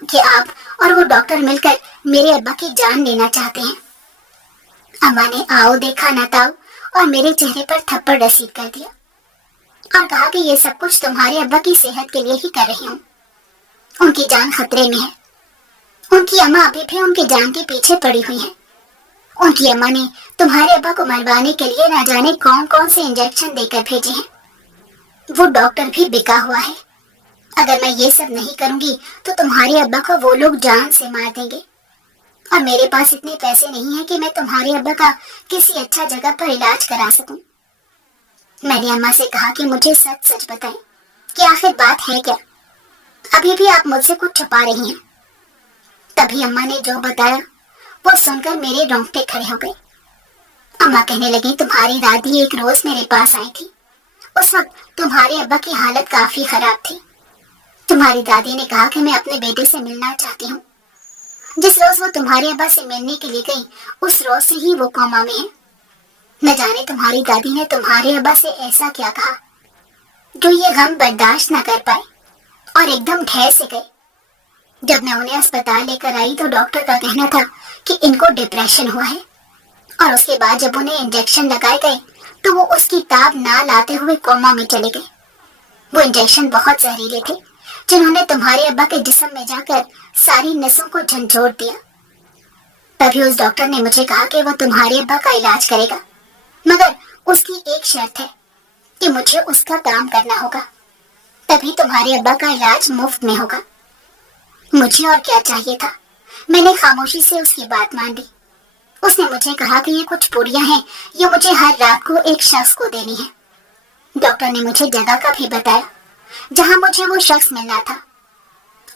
کہ آپ اور وہ ڈاکٹر مل کر میرے ابا کی جان لینا چاہتے ہیں۔ اماں نے آؤ دیکھا نہ تاؤ اور میرے چہرے پر تھپڑ رسید کر دیا اور کہا کہ یہ سب کچھ تمہارے ابا کی صحت کے لیے ہی کر رہی ہوں، ان کی جان خطرے میں ہے، ان کی اماں ابھی بھی ان کی جان کے پیچھے پڑی ہوئی ہیں، ان کی اماں نے تمہارے ابا کو مروانے کے لیے نہ جانے کون کون سے انجیکشن دے کر بھیجے ہیں، وہ ڈاکٹر بھی بکا ہوا ہے، اگر میں یہ سب نہیں کروں گی تو تمہارے ابا کو وہ لوگ جان سے مار دیں گے، اور میرے پاس اتنے پیسے نہیں ہیں کہ میں تمہارے ابا کا کسی اچھا جگہ پر علاج کرا سکوں۔ میں نے اماں سے کہا کہ مجھے سچ سچ بتائیں کہ آخر بات ہے کیا، ابھی بھی آپ مجھ سے کچھ چھپا رہی ہیں۔ تبھی اماں نے جو بتایا وہ سن کر میرے رونگٹے کھڑے ہو گئے۔ اماں کہنے لگی تمہاری دادی ایک روز میرے پاس آئی تھی، اس وقت تمہارے ابا کی حالت کافی خراب تھی، تمہاری دادی نے کہا کہ میں اپنے بیٹے سے ملنا چاہتی ہوں۔ جس روز وہ تمہارے ابا سے ملنے کے لیے گئی اس روز سے ہی وہ کوما میں ہے۔ نہ جانے تمہاری دادی نے تمہارے ابا سے ایسا کیا کہا جو یہ غم برداشت نہ کر پائے اور ایک دم ڈھیر سے گئے۔ جب میں انہیں اسپتال لے کر آئی تو ڈاکٹر کا کہنا تھا کہ ان کو ڈپریشن ہوا ہے، اور اس کے بعد جب انہیں انجیکشن لگائے گئے تو وہ اس کی تاب نہ لاتے ہوئے کوما میں چلے گئے۔ وہ انجیکشن بہت زہریلے تھے جنہوں نے تمہارے ابا کے جسم میں جا کر ساری نسوں کو جھنجھوڑ دیا۔ تبھی اس ڈاکٹر نے مجھے کہا کہ وہ تمہارے ابا کا علاج کرے گا، مگر اس کی ایک شرط ہے کہ مجھے اس کا کام کرنا ہوگا، تبھی تمہارے ابا کا علاج مفت میں ہوگا۔ مجھے اور کیا چاہیے تھا، میں نے خاموشی سے اس کی بات مان لی۔ اس نے مجھے کہا کہ یہ کچھ پوڑیاں ہیں یہ مجھے ہر رات کو ایک شخص کو دینی ہے۔ ڈاکٹر نے مجھے جگہ کا بھی بتایا جہاں مجھے وہ شخص ملنا تھا،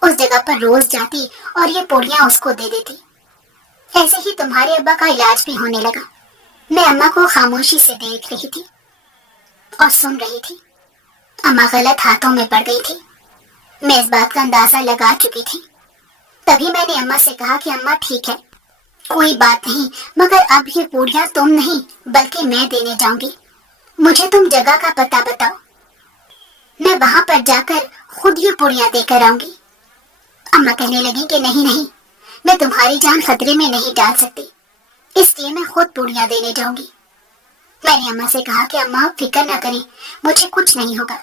اس جگہ پر روز جاتی اور یہ پوڑیاں اس کو دے دیتی۔ ایسے ہی تمہارے ابا کا علاج بھی ہونے لگا۔ میں اماں کو خاموشی سے دیکھ رہی تھی और सुन रही थी। अम्मा गलत हाथों में पड़ गई थी। मैं इस बात का अंदाजा लगा चुकी थी। तभी मैंने अम्मा से कहा कि अम्मा ठीक है, कोई बात नहीं, मगर अब ये पूड़ियाँ तुम नहीं बल्कि मैं देने जाऊंगी। मुझे तुम जगह का पता बताओ, मैं वहां पर जाकर खुद ये पूड़ियाँ देकर आऊंगी। अम्मा कहने लगी कि नहीं नहीं, मैं तुम्हारी जान खतरे में नहीं डाल सकती, इसलिए मैं खुद पूड़ियाँ देने जाऊंगी। मैंने अम्मा से कहा कि अम्मा आप फिक्र न करें, मुझे कुछ नहीं होगा।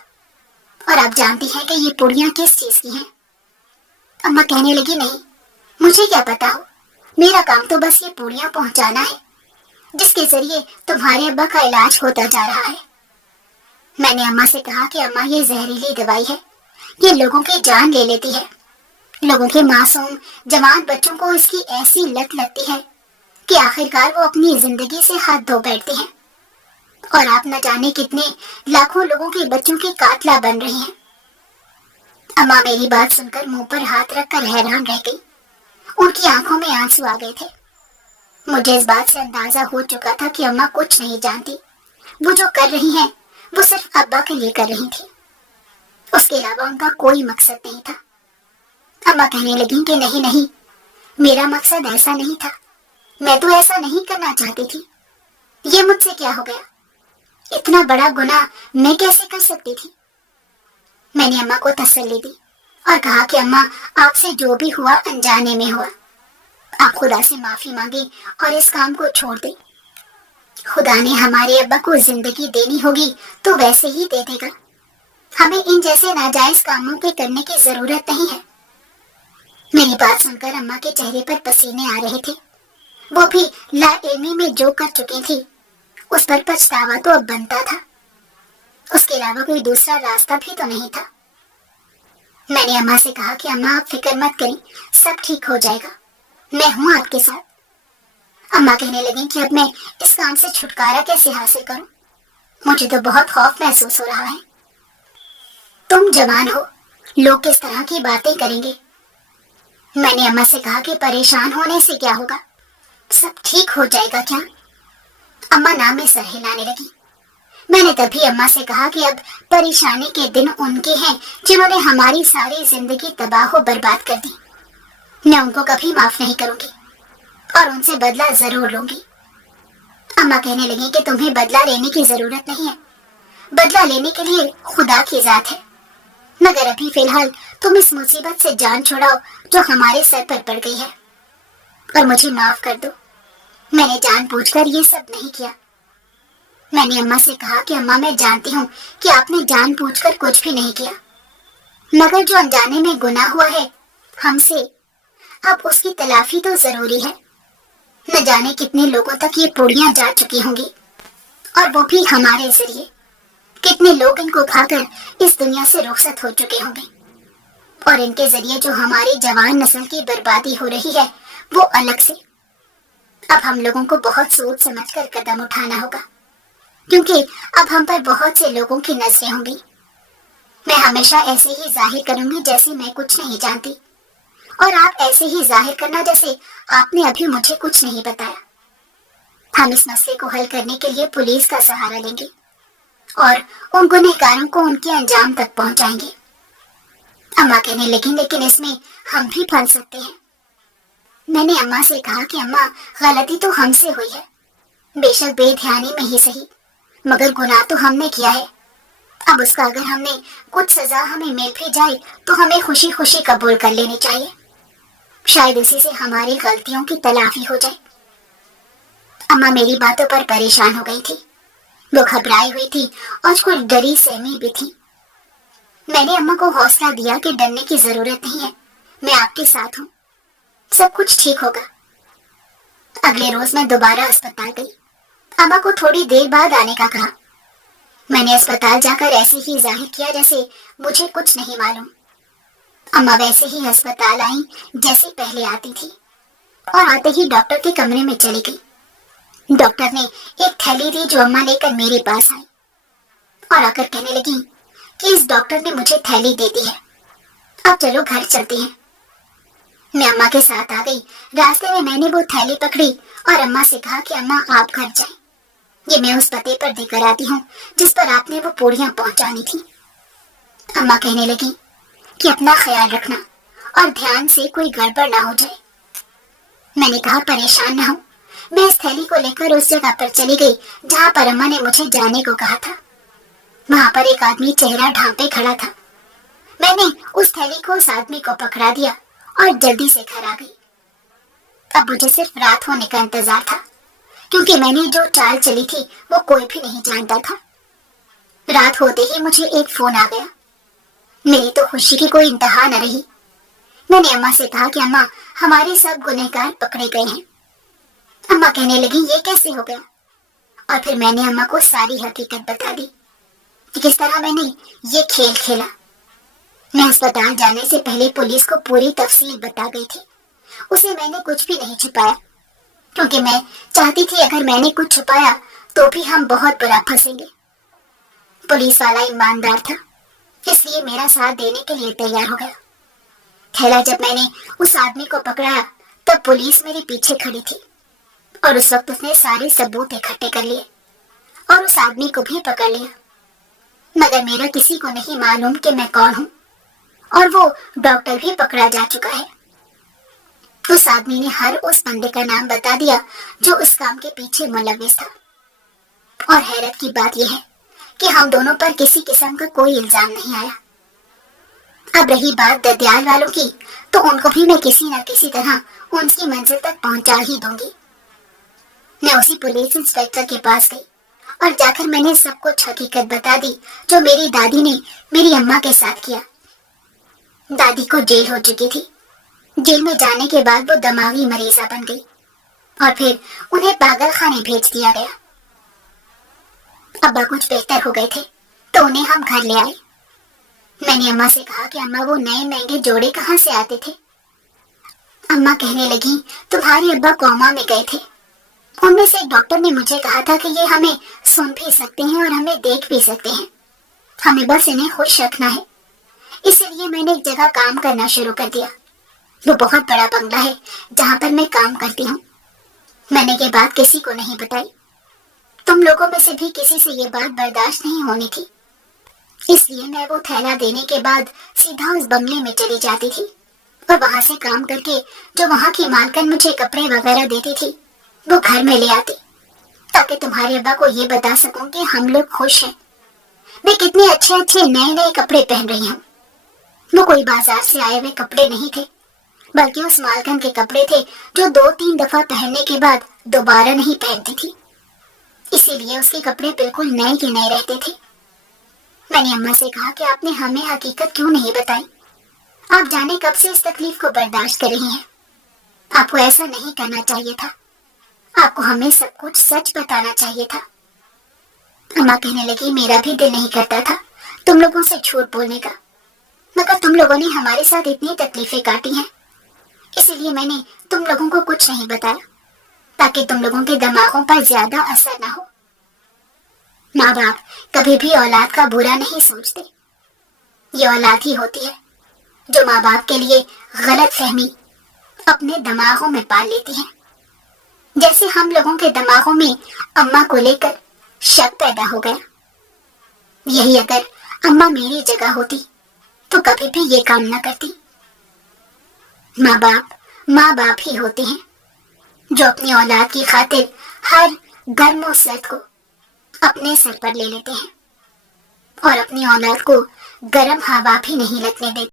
और आप जानती हैं कि ये पूड़ियाँ किस चीज की हैं? अम्मा कहने लगी नहीं, मुझे क्या पता हो, मेरा काम तो बस ये पूड़ियाँ पहुंचाना है जिसके जरिए तुम्हारे अब्बा का इलाज होता जा रहा है। मैंने अम्मा से कहा कि अम्मा ये जहरीली दवाई है, ये लोगों की जान ले लेती है। लोगों के मासूम जवान बच्चों को इसकी ऐसी लत लगती है कि आखिरकार वो अपनी जिंदगी से हाथ धो बैठते हैं। और आप न जाने कितने लाखों लोगों के बच्चों की कातला बन रही हैं। अम्मा मेरी बात सुनकर मुंह पर हाथ रखकर हैरान रह गई। उनकी आंखों में आंसू आ गए थे। मुझे इस बात से अंदाजा हो चुका था कि अम्मा कुछ नहीं जानती। वो जो कर रही हैं, वो सिर्फ अब्बा के लिए कर रही थी, उसके अलावा उनका कोई मकसद नहीं था। अम्मा कहने लगी कि नहीं नहीं, मेरा मकसद ऐसा नहीं था, मैं तो ऐसा नहीं करना चाहती थी। ये मुझसे क्या हो गया? इतना बड़ा गुनाह मैं कैसे कर सकती थी? मैंने अम्मा को तसल्ली दी और कहा कि अम्मा आपसे जो भी हुआ अनजाने में हुआ, आप खुदा से माफी मांगे और इस काम को छोड़ दें। खुदा ने हमारे अब्बा को जिंदगी देनी होगी तो वैसे ही दे देगा। हमें इन जैसे नाजायज कामों के करने की जरूरत नहीं है। मेरी बात सुनकर अम्मा के चेहरे पर पसीने आ रहे थे। वो भी लाइल्मी में जो कर चुकी थी उस पर पछतावा तो अब बनता था, उसके अलावा कोई दूसरा रास्ता भी तो नहीं था। मैंने अम्मा से कहा कि अम्मा आप फिक्र मत करें, सब ठीक हो जाएगा, मैं हूं आपके साथ। अम्मा कहने लगी कि अब मैं इस काम से छुटकारा कैसे हासिल करूं? मुझे तो बहुत खौफ महसूस हो रहा है। तुम जवान हो, लोग किस तरह की बातें करेंगे। मैंने अम्मा से कहा कि परेशान होने से क्या होगा, सब ठीक हो जाएगा क्या? अम्मा नाम में सर हिलाने लगी। मैंने तभी अम्मा से कहा कि अब परेशानी के दिन उनके हैं जिन्होंने हमारी सारी जिंदगी तबाह बर्बाद कर दी। मैं उनको कभी माफ नहीं करूंगी और उनसे बदला जरूर लूंगी। अम्मा कहने लगी कि तुम्हें बदला लेने की जरूरत नहीं है, बदला लेने के लिए खुदा की जात है, मगर अभी फिलहाल तुम इस मुसीबत से जान छुड़ाओ जो हमारे सर पर पड़ गई है और मुझे माफ कर दो, मैंने जानबूझकर ये सब नहीं किया। मैंने अम्मा से कहा कि अम्मा मैं जानती हूँ कि आपने जानबूझकर कुछ भी नहीं किया, मगर जो अनजाने में गुनाह हुआ है हमसे, अब उसकी तलाफी तो जरूरी है। न जाने कितने लोगों तक ये पूड़ियाँ जा चुकी होंगी और वो भी हमारे जरिए। कितने लोग इनको खाकर इस दुनिया से रुखसत हो चुके होंगे और इनके जरिए जो हमारी जवान नस्ल की बर्बादी हो रही है वो अलग से। अब हम लोगों को बहुत सोच समझकर कदम उठाना होगा, क्योंकि अब हम पर बहुत से लोगों की नजरें होंगी। मैं हमेशा ऐसे ही जाहिर करूंगी जैसे मैं कुछ नहीं जानती, और आप ऐसे ही जाहिर करना जैसे आपने अभी मुझे कुछ नहीं बताया। हम इस मसले को हल करने के लिए पुलिस का सहारा लेंगे और उन गुनहगारों को उनके अंजाम तक पहुंचाएंगे। अम्मा कहने लगी लेकिन इसमें हम भी फंस सकते हैं। मैंने अम्मा से कहा कि अम्मा गलती तो हमसे हुई है, बेशक बेध्यानी में ही सही, मगर गुनाह तो हमने किया है। अब उसका अगर हमने कुछ सजा हमें मिल भी जाए तो हमें खुशी खुशी कबूल कर लेनी चाहिए, शायद इसी से हमारी गलतियों की तलाफी हो जाए। अम्मा मेरी बातों पर परेशान हो गई थी, वो घबराई हुई थी और कुछ डरी सहमी भी थी। मैंने अम्मा को हौसला दिया कि डरने की जरूरत नहीं है, मैं आपके साथ हूँ, सब कुछ ठीक होगा। अगले रोज मैं दोबारा अस्पताल गई। अम्मा को थोड़ी देर बाद आने का कहा। मैंने अस्पताल जाकर ऐसे ही जाहिर किया जैसे मुझे कुछ नहीं मालूम। अम्मा वैसे ही अस्पताल आई जैसे पहले आती थी और आते ही डॉक्टर के कमरे में चली गई। डॉक्टर ने एक थैली दी जो अम्मा लेकर मेरे पास आई और आकर कहने लगी कि इस डॉक्टर ने मुझे थैली दे दी है, अब चलो घर चलते हैं। मैं अम्मा के साथ आ गई। रास्ते में मैंने वो थैली पकड़ी और अम्मा से कहा कि अम्मा आप घर जाएं। یہ میں اس پتے پر دے کر آتی ہوں جس پر آپ نے وہ پوڑیاں پہنچانی تھی۔ اماں کہنے لگی کہ اپنا خیال رکھنا اور دھیان سے کوئی گڑبڑ نہ ہو جائے۔ میں نے کہا پریشان نہ ہو، میں اس تھیلی کو لے کر اس جگہ پر چلی گئی جہاں پر اماں نے مجھے جانے کو کہا تھا۔ وہاں پر ایک آدمی چہرہ ڈھانپے کھڑا تھا۔ میں نے اس تھیلی کو اس آدمی کو پکڑا دیا اور جلدی سے گھر آ گئی۔ اب مجھے صرف رات ہونے کا انتظار تھا، کیونکہ میں نے جو چال چلی تھی وہ کوئی بھی نہیں جانتا تھا۔ رات ہوتے ہی مجھے ایک فون آ گیا۔ میری تو خوشی کی کوئی انتہا نہ رہی۔ میں نے اماں سے کہا کہ اماں، ہمارے سب گنہگار پکڑے گئے ہیں۔ اماں کہنے لگی یہ کیسے ہو گیا؟ اور پھر میں نے اماں کو ساری حقیقت بتا دی کہ کس طرح میں نے یہ کھیل کھیلا۔ میں اسپتال جانے سے پہلے پولیس کو پوری تفصیل بتا گئی تھی۔ اسے میں نے کچھ بھی نہیں چھپایا، کیونکہ میں چاہتی تھی اگر میں نے کچھ چھپایا تو بھی ہم بہت برا پھنسیں گے۔ پولیس والا ایماندار تھا، اس لیے میرا ساتھ دینے کے لیے تیار ہو گیا۔ تھیلا جب میں نے اس آدمی کو پکڑایا تب پولیس میرے پیچھے کھڑی تھی، اور اس وقت اس نے سارے ثبوت اکٹھے کر لیے اور اس آدمی کو بھی پکڑ لیا۔ مگر میرا کسی کو نہیں معلوم کہ میں کون ہوں، اور وہ ڈاکٹر بھی پکڑا جا چکا ہے۔ اس آدمی نے ہر اس بندے کا نام بتا دیا جو اس کام کے پیچھے ملوث تھا۔ اور حیرت کی بات یہ ہے کہ ہم دونوں پر کسی قسم کا کوئی الزام نہیں آیا۔ اب رہی بات ددیال والوں کی، تو ان کو بھی میں کسی نہ کسی طرح ان کی منزل تک پہنچا ہی دوں گی۔ میں اسی پولیس انسپیکٹر کے پاس گئی اور جا کر میں نے سب کچھ حقیقت بتا دی جو میری دادی نے میری اماں کے ساتھ کیا۔ دادی کو جیل ہو چکی تھی۔ جیل میں جانے کے بعد وہ دماغی مریضہ بن گئی اور پھر انہیں پاگل خانے بھیج دیا گیا۔ ابا کچھ بہتر ہو گئے تھے تو انہیں ہم گھر لے آئے۔ میں نے اماں سے کہا کہ اماں وہ نئے مہنگے جوڑے کہاں سے آتے تھے؟ اماں کہنے لگی تمہارے ابا کوما میں گئے تھے، ان میں سے ایک ڈاکٹر نے مجھے کہا تھا کہ یہ ہمیں سن بھی سکتے ہیں اور ہمیں دیکھ بھی سکتے ہیں، ہمیں بس انہیں خوش رکھنا ہے۔ اسی لیے میں نے ایک جگہ کام کرنا شروع کر دیا۔ وہ بہت بڑا بنگلہ ہے جہاں پر میں کام کرتی ہوں۔ میں نے یہ بات کسی کو نہیں بتائی۔ تم لوگوں میں سے بھی کسی سے یہ بات برداشت نہیں ہونی تھی، اس لیے میں وہ تھیلا دینے کے بعد سیدھا اس بنگلے میں چلی جاتی تھی اور وہاں سے کام کر کے جو وہاں کی مالکن مجھے کپڑے وغیرہ دیتی تھی وہ گھر میں لے آتی، تاکہ تمہارے ابا کو یہ بتا سکوں کہ ہم لوگ خوش ہیں، میں کتنے اچھے اچھے نئے نئے کپڑے پہن رہی ہوں۔ وہ کوئی بازار سے آئے ہوئے کپڑے نہیں تھے، بلکہ اس مالکن کے کپڑے تھے جو 2-3 دفعہ پہننے کے بعد دوبارہ نہیں پہنتی تھی، اسی لیے اس کے کپڑے بالکل نئے کے نئے رہتے تھے۔ میں نے اماں سے کہا کہ آپ نے ہمیں حقیقت کیوں نہیں بتائی؟ آپ جانے کب سے اس تکلیف کو برداشت کر رہی ہیں، آپ کو ایسا نہیں کرنا چاہیے تھا، آپ کو ہمیں سب کچھ سچ بتانا چاہیے تھا۔ اماں کہنے لگی میرا بھی دل نہیں کرتا تھا تم لوگوں سے جھوٹ بولنے کا، مگر تم لوگوں نے ہمارے ساتھ اتنی تکلیفیں کاٹی ہیں، اسی لیے میں نے تم لوگوں کو کچھ نہیں بتایا تاکہ تم لوگوں کے دماغوں پر زیادہ اثر نہ ہو۔ ماں باپ کبھی بھی اولاد کا برا نہیں سوچتے، یہ اولاد ہی ہوتی ہے جو ماں باپ کے لیے غلط فہمی اپنے دماغوں میں پال لیتی ہے، جیسے ہم لوگوں کے دماغوں میں اماں کو لے کر شک پیدا ہو گیا۔ یہی اگر اماں میری جگہ ہوتی تو کبھی بھی یہ کام نہ کرتی۔ ماں باپ ہی ہوتے ہیں جو اپنی اولاد کی خاطر ہر گرم و سرد کو اپنے سر پر لے لیتے ہیں اور اپنی اولاد کو گرم ہوا بھی نہیں لگنے دیتے۔